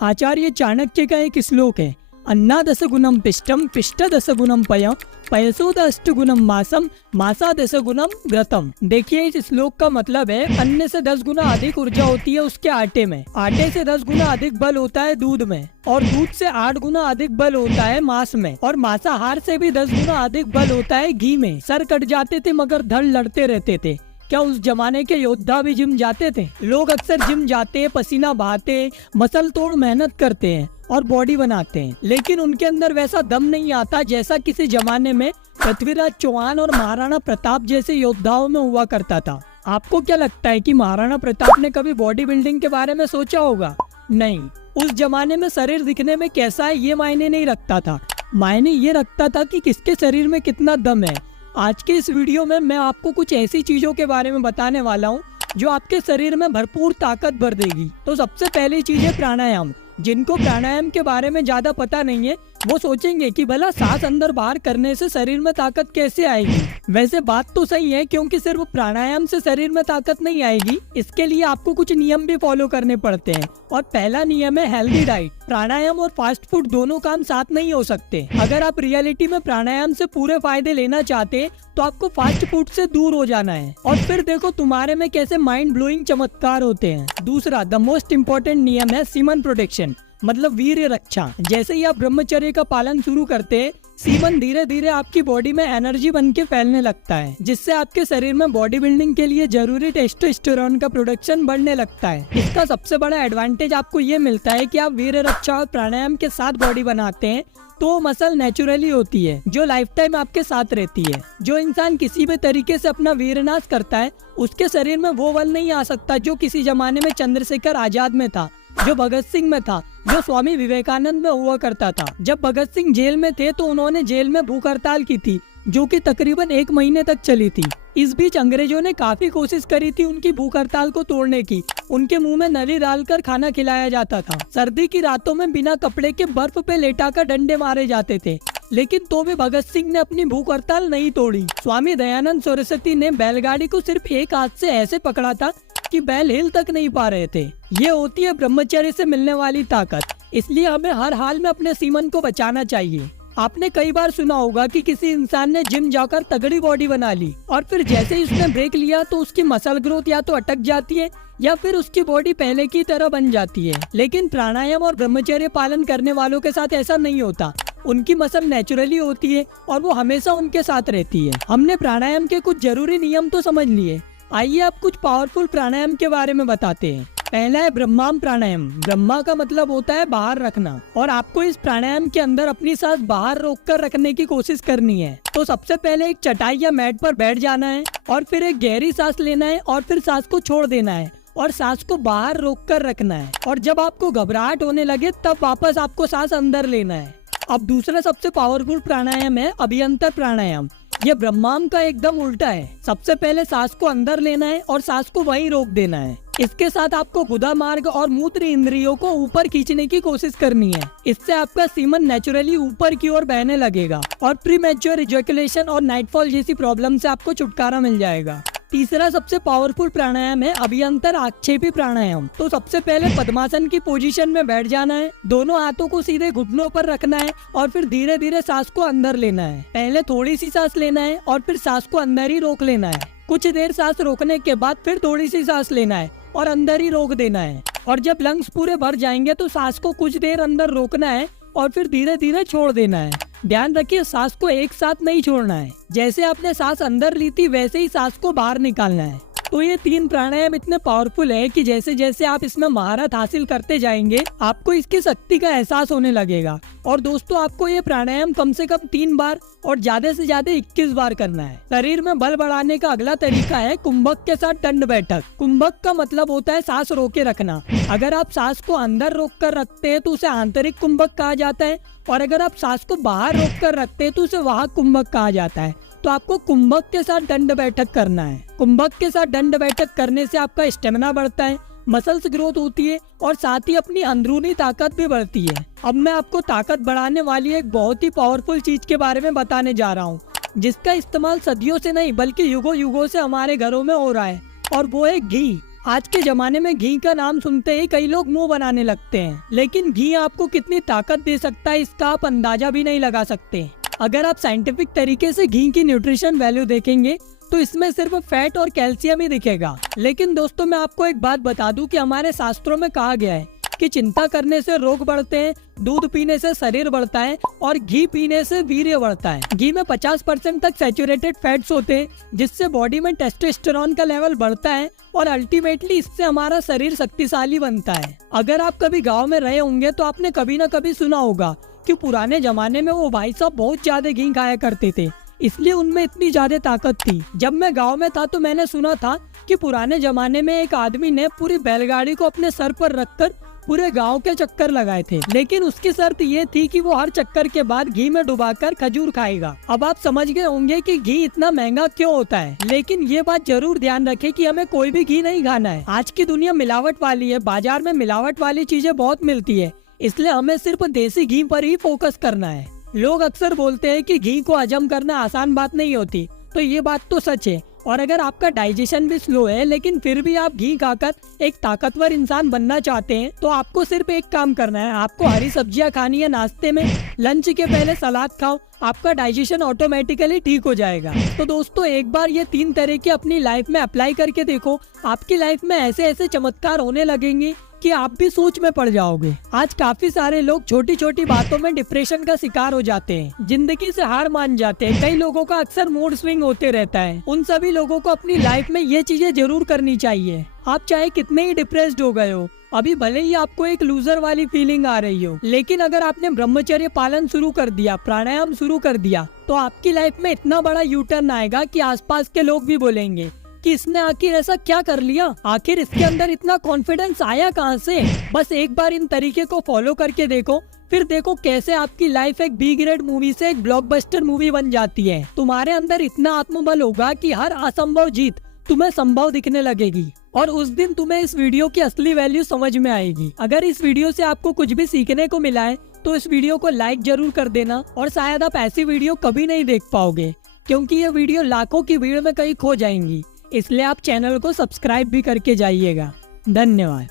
आचार्य चाणक्य का एक श्लोक है, अन्ना दस गुणम पिष्टम पिष्ट दस गुणम पयम पयसो दष्ट गुणम मासम मासा दस गुणम घृतम। देखिए इस श्लोक का मतलब है अन्न से 10 गुना अधिक ऊर्जा होती है उसके आटे में, आटे से 10 गुना अधिक बल होता है दूध में, और दूध से 8 गुना अधिक बल होता है मांस में, और मांसाहार से भी 10 गुना अधिक बल होता है घी में। सर कट जाते थे मगर धड़ लड़ते रहते थे। क्या उस जमाने के योद्धा भी जिम जाते थे? लोग अक्सर जिम जाते, पसीना बहाते, मसल तोड़ मेहनत करते हैं और बॉडी बनाते हैं, लेकिन उनके अंदर वैसा दम नहीं आता जैसा किसी जमाने में पृथ्वीराज चौहान और महाराणा प्रताप जैसे योद्धाओं में हुआ करता था। आपको क्या लगता है कि महाराणा प्रताप ने कभी बॉडी बिल्डिंग के बारे में सोचा होगा? नहीं। उस जमाने में शरीर दिखने में कैसा है ये मायने नहीं रखता था, मायने ये रखता था कि किसके शरीर में कितना दम है। आज के इस वीडियो में मैं आपको कुछ ऐसी चीजों के बारे में बताने वाला हूँ जो आपके शरीर में भरपूर ताकत भर देगी। तो सबसे पहली चीज है प्राणायाम। जिनको प्राणायाम के बारे में ज्यादा पता नहीं है वो सोचेंगे कि भला सांस अंदर बाहर करने से शरीर में ताकत कैसे आएगी। वैसे बात तो सही है, क्योंकि सिर्फ प्राणायाम से शरीर में ताकत नहीं आएगी, इसके लिए आपको कुछ नियम भी फॉलो करने पड़ते हैं। और पहला नियम है हेल्दी डाइट। प्राणायाम और फास्ट फूड दोनों काम साथ नहीं हो सकते। अगर आप रियलिटी में प्राणायाम से पूरे फायदे लेना चाहते तो आपको फास्ट फूड से दूर हो जाना है, और फिर देखो तुम्हारे में कैसे माइंड ब्लोइंग चमत्कार होते हैं। दूसरा, द मोस्ट इम्पोर्टेंट नियम है सीमन प्रोटेक्शन, मतलब वीर्य रक्षा। जैसे ही आप ब्रह्मचर्य का पालन शुरू करते हैं, सीमन धीरे धीरे आपकी बॉडी में एनर्जी बन के फैलने लगता है, जिससे आपके शरीर में बॉडी बिल्डिंग के लिए जरूरी टेस्टोस्टेरोन का प्रोडक्शन बढ़ने लगता है। इसका सबसे बड़ा एडवांटेज आपको ये मिलता है कि आप वीर्य रक्षा और प्राणायाम के साथ बॉडी बनाते हैं तो मसल नेचुरली होती है जो लाइफ टाइम आपके साथ रहती है। जो इंसान किसी भी तरीके से अपना वीरनाश करता है उसके शरीर में वो बल नहीं आ सकता जो किसी जमाने में चंद्रशेखर आजाद में था, जो भगत सिंह में था, जो स्वामी विवेकानंद में हुआ करता था। जब भगत सिंह जेल में थे तो उन्होंने जेल में भूख हड़ताल की थी जो कि तकरीबन 1 महीने तक चली थी। इस बीच अंग्रेजों ने काफी कोशिश करी थी उनकी भूख हड़ताल को तोड़ने की। उनके मुंह में नली डालकर खाना खिलाया जाता था। सर्दी की रातों में बिना कपड़े के बर्फ पे लेटाकर डंडे मारे जाते थे, लेकिन तो भी भगत सिंह ने अपनी भूख हड़ताल नहीं तोड़ी। स्वामी दयानंद सरस्वती ने बैलगाड़ी को सिर्फ एक हाथ से ऐसे पकड़ा था कि बैल हिल तक नहीं पा रहे थे। ये होती है ब्रह्मचर्य से मिलने वाली ताकत। इसलिए हमें हर हाल में अपने सीमन को बचाना चाहिए। आपने कई बार सुना होगा कि किसी इंसान ने जिम जाकर तगड़ी बॉडी बना ली और फिर जैसे ही उसने ब्रेक लिया तो उसकी मसल ग्रोथ या तो अटक जाती है या फिर उसकी बॉडी पहले की तरह बन जाती है। लेकिन प्राणायाम और ब्रह्मचर्य पालन करने वालों के साथ ऐसा नहीं होता। उनकी मसल नेचुरली होती है और वो हमेशा उनके साथ रहती है। हमने प्राणायाम के कुछ जरूरी नियम तो समझ लिए, आइए आप कुछ पावरफुल प्राणायाम के बारे में बताते हैं। पहला है ब्रह्माम प्राणायाम। ब्रह्मा का मतलब होता है बाहर रखना, और आपको इस प्राणायाम के अंदर अपनी सांस बाहर रोककर रखने की कोशिश करनी है। तो सबसे पहले एक चटाई या मैट पर बैठ जाना है और फिर एक गहरी सांस लेना है और फिर सांस को छोड़ देना है और सांस को बाहर रोककर रखना है। और जब आपको घबराहट होने लगे तब वापस आपको सांस अंदर लेना है। अब दूसरा सबसे पावरफुल प्राणायाम है अभियंतर प्राणायाम। ये ब्रह्माम का एकदम उल्टा है। सबसे पहले सांस को अंदर लेना है और सांस को वहीं रोक देना है। इसके साथ आपको गुदा मार्ग और मूत्र इंद्रियों को ऊपर खींचने की कोशिश करनी है। इससे आपका सीमन नेचुरली ऊपर की ओर बहने लगेगा और प्रीमैच्योर इजैकुलेशन और नाइटफॉल जैसी प्रॉब्लम से आपको छुटकारा मिल जाएगा। तीसरा सबसे पावरफुल प्राणायाम है अभियंतर आक्षेपी प्राणायाम। तो सबसे पहले पद्मासन की पोजीशन में बैठ जाना है, दोनों हाथों को सीधे घुटनों पर रखना है और फिर धीरे धीरे सांस को अंदर लेना है। पहले थोड़ी सी सांस लेना है और फिर सांस को अंदर ही रोक लेना है। कुछ देर सांस रोकने के बाद फिर थोड़ी सी सांस लेना है और अंदर ही रोक देना है। और जब लंग्स पूरे भर जाएंगे तो सांस को कुछ देर अंदर रोकना है और फिर धीरे धीरे छोड़ देना है। ध्यान रखिए सांस को एक साथ नहीं छोड़ना है। जैसे आपने सांस अंदर ली थी वैसे ही सांस को बाहर निकालना है। तो ये 3 प्राणायाम इतने पावरफुल है कि जैसे जैसे आप इसमें महारत हासिल करते जाएंगे आपको इसकी शक्ति का एहसास होने लगेगा। और दोस्तों आपको ये प्राणायाम कम से कम 3 बार और ज्यादा से ज्यादा 21 बार करना है। शरीर में बल बढ़ाने का अगला तरीका है कुंभक के साथ दंड बैठक। कुंभक का मतलब होता है सांस रोके रखना। अगर आप सांस को अंदर रोक कर रखते हैं तो उसे आंतरिक कुंभक कहा जाता है, और अगर आप सांस को बाहर रोक कर रखते हैं तो उसे वाहक कुंभक कहा जाता है। तो आपको कुंभक के साथ दंड बैठक करना है। कुंभक के साथ दंड बैठक करने से आपका स्टेमिना बढ़ता है, मसल्स ग्रोथ होती है और साथ ही अपनी अंदरूनी ताकत भी बढ़ती है। अब मैं आपको ताकत बढ़ाने वाली एक बहुत ही पावरफुल चीज के बारे में बताने जा रहा हूँ, जिसका इस्तेमाल सदियों से नहीं बल्कि युगों युगों से हमारे घरों में हो रहा है, और वो है घी। आज के जमाने में घी का नाम सुनते ही कई लोग मुंह बनाने लगते हैं, लेकिन घी आपको कितनी ताकत दे सकता है इसका आप अंदाजा भी नहीं लगा सकते। अगर आप साइंटिफिक तरीके से घी की न्यूट्रिशन वैल्यू देखेंगे तो इसमें सिर्फ फैट और कैल्शियम ही दिखेगा। लेकिन दोस्तों मैं आपको एक बात बता दूं कि हमारे शास्त्रों में कहा गया है कि चिंता करने से रोग बढ़ते हैं, दूध पीने से शरीर बढ़ता है और घी पीने से वीर्य बढ़ता है। घी में 50% तक सैचुरेटेड फैट्स होते हैं, जिससे बॉडी में टेस्टोस्टेरोन का लेवल बढ़ता है और अल्टीमेटली इससे हमारा शरीर शक्तिशाली बनता है। अगर आप कभी गाँव में रहे होंगे तो आपने कभी न कभी सुना होगा कि पुराने जमाने में वो भाई साहब बहुत ज्यादा घी खाया करते थे, इसलिए उनमें इतनी ज्यादा ताकत थी। जब मैं गांव में था तो मैंने सुना था कि पुराने जमाने में एक आदमी ने पूरी बैलगाड़ी को अपने सर पर रखकर पूरे गांव के चक्कर लगाए थे, लेकिन उसकी शर्त ये थी कि वो हर चक्कर के बाद घी में डुबाकर खजूर खाएगा। अब आप समझ गए होंगे कि घी इतना महंगा क्यों होता है, लेकिन ये बात जरूर ध्यान रखें कि हमें कोई भी घी नहीं खाना है। आज की दुनिया मिलावट वाली है, बाजार में मिलावट वाली चीजें बहुत मिलती है, इसलिए हमें सिर्फ देसी घी पर ही फोकस करना है। लोग अक्सर बोलते हैं कि घी को हजम करना आसान बात नहीं होती, तो ये बात तो सच है। और अगर आपका डाइजेशन भी स्लो है लेकिन फिर भी आप घी खाकर एक ताकतवर इंसान बनना चाहते हैं तो आपको सिर्फ एक काम करना है, आपको हरी सब्जियां खानी है नाश्ते में, लंच के पहले सलाद खाओ, आपका डाइजेशन ऑटोमेटिकली ठीक हो जाएगा। तो दोस्तों एक बार ये 3 तरीके अपनी लाइफ में अप्लाई करके देखो, आपकी लाइफ में ऐसे ऐसे चमत्कार होने लगेंगे कि आप भी सोच में पड़ जाओगे। आज काफी सारे लोग छोटी छोटी बातों में डिप्रेशन का शिकार हो जाते हैं, जिंदगी से हार मान जाते हैं। कई लोगों का अक्सर मूड स्विंग होते रहता है। उन सभी लोगों को अपनी लाइफ में ये चीजें जरूर करनी चाहिए। आप चाहे कितने ही डिप्रेस्ड हो गए हो, अभी भले ही आपको एक लूजर वाली फीलिंग आ रही हो, लेकिन अगर आपने ब्रह्मचर्य पालन शुरू कर दिया, प्राणायाम शुरू कर दिया, तो आपकी लाइफ में इतना बड़ा यू टर्न आएगा कि आसपास के लोग भी बोलेंगे कि इसने आखिर ऐसा क्या कर लिया, आखिर इसके अंदर इतना कॉन्फिडेंस आया कहाँ से। बस एक बार इन तरीके को फॉलो करके देखो, फिर देखो कैसे आपकी लाइफ एक बी ग्रेड मूवी से एक ब्लॉकबस्टर मूवी बन जाती है। तुम्हारे अंदर इतना आत्मबल होगा कि हर असंभव जीत तुम्हें संभव दिखने लगेगी और उस दिन तुम्हें इस वीडियो की असली वैल्यू समझ में आएगी। अगर इस वीडियो से आपको कुछ भी सीखने को मिला है तो इस वीडियो को लाइक जरूर कर देना, और शायद आप ऐसी वीडियो कभी नहीं देख पाओगे क्योंकि ये वीडियो लाखों की भीड़ में कहीं खो जाएंगी। इसलिए आप चैनल को सब्सक्राइब भी करके जाइएगा। धन्यवाद।